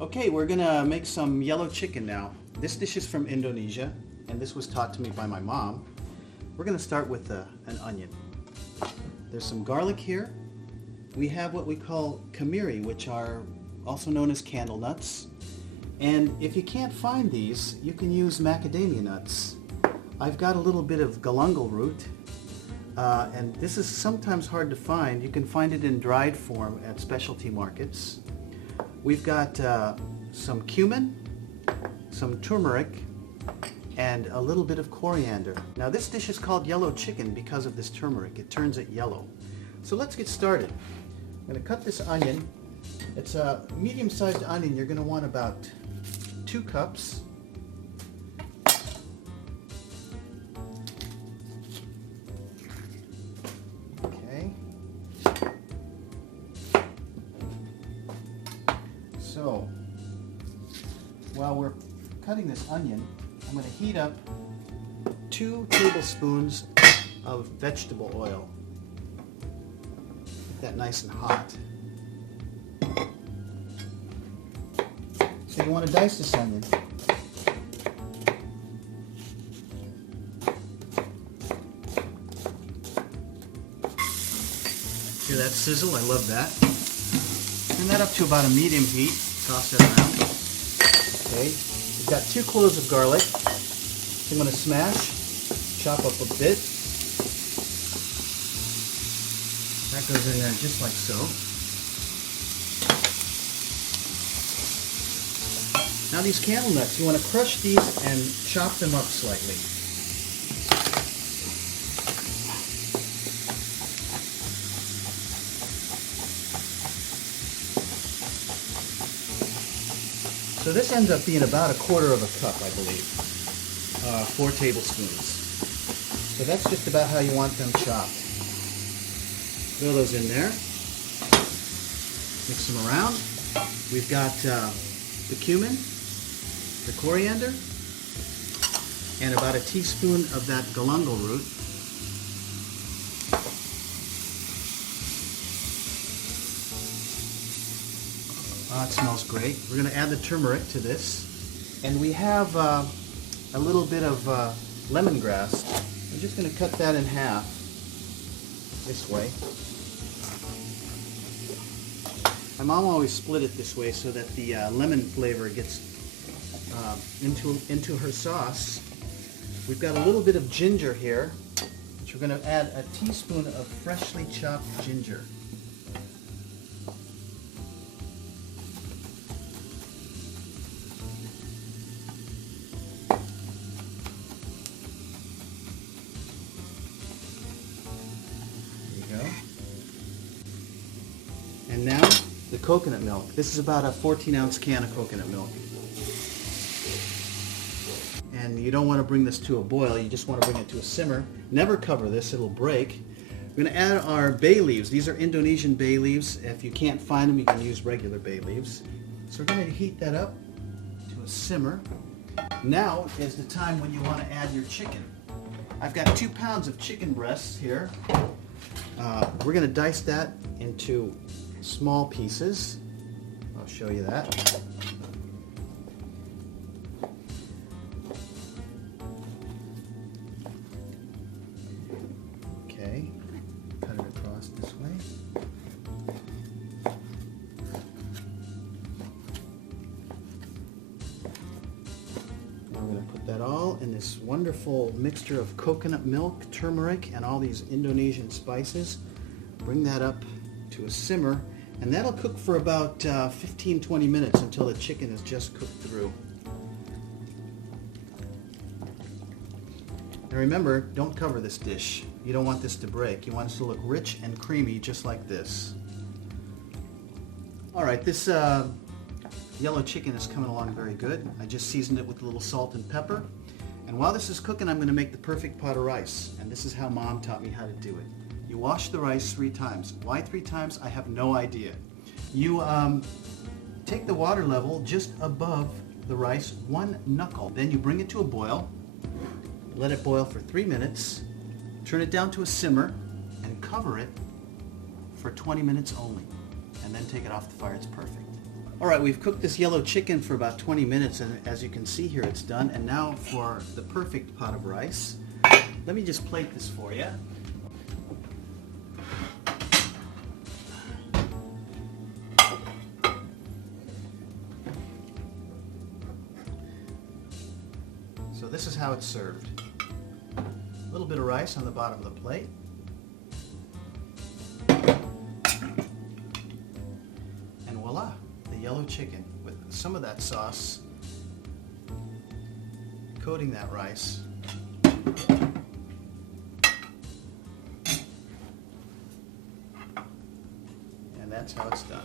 Okay, we're gonna make some yellow chicken now. This dish is from Indonesia, and this was taught to me by my mom. We're gonna start with an onion. There's some garlic here. We have what we call kemiri, which are also known as candle nuts. And if you can't find these, you can use macadamia nuts. I've got a little bit of galangal root, and this is sometimes hard to find. You can find it in dried form at specialty markets. We've got some cumin, some turmeric, and a little bit of coriander. Now this dish is called yellow chicken because of this turmeric. It turns it yellow. So let's get started. I'm going to cut this onion. It's a medium-sized onion. You're going to want about 2 cups. Okay. So, while we're cutting this onion, I'm going to heat up 2 tablespoons of vegetable oil. Get that nice and hot. So you want to dice this onion. Hear that sizzle? I love that. Turn that up to about a medium heat. Toss that around. Okay, we've got 2 cloves of garlic. I'm going to smash, chop up a bit. That goes in there just like so. Now these candle nuts, you want to crush these and chop them up slightly. So this ends up being about 1/4 of a cup, I believe. 4 tablespoons. So that's just about how you want them chopped. Throw those in there. Mix them around. We've got the cumin, the coriander, and about a teaspoon of that galangal root. Oh, it smells great. We're going to add the turmeric to this. And we have a little bit of lemongrass. I'm just going to cut that in half this way. My mom always split it this way so that the lemon flavor gets into her sauce. We've got a little bit of ginger here, which we're going to add a teaspoon of freshly chopped ginger. And now the coconut milk. This is about a 14-ounce can of coconut milk. And you don't want to bring this to a boil, you just want to bring it to a simmer. Never cover this, it'll break. We're going to add our bay leaves. These are Indonesian bay leaves. If you can't find them, you can use regular bay leaves. So we're going to heat that up to a simmer. Now is the time when you want to add your chicken. I've got 2 pounds of chicken breasts here. We're going to dice that into small pieces. I'll show you that. Okay, cut it across this way. Now we're going to put that all in this wonderful mixture of coconut milk, turmeric, and all these Indonesian spices. Bring that up to a simmer, and that'll cook for about 15-20 minutes until the chicken is just cooked through. Now remember, don't cover this dish. You don't want this to break. You want it to look rich and creamy just like this. Alright, this yellow chicken is coming along very good. I just seasoned it with a little salt and pepper. And while this is cooking, I'm going to make the perfect pot of rice. And this is how Mom taught me how to do it. You wash the rice 3 times. Why 3 times? I have no idea. You take the water level just above the rice 1 knuckle. Then you bring it to a boil. Let it boil for 3 minutes. Turn it down to a simmer and cover it for 20 minutes only. And then take it off the fire. It's perfect. All right, we've cooked this yellow chicken for about 20 minutes, and as you can see here, it's done. And now for the perfect pot of rice. Let me just plate this for you. So this is how it's served. A little bit of rice on the bottom of the plate. And voila, the yellow chicken with some of that sauce coating that rice. And that's how it's done.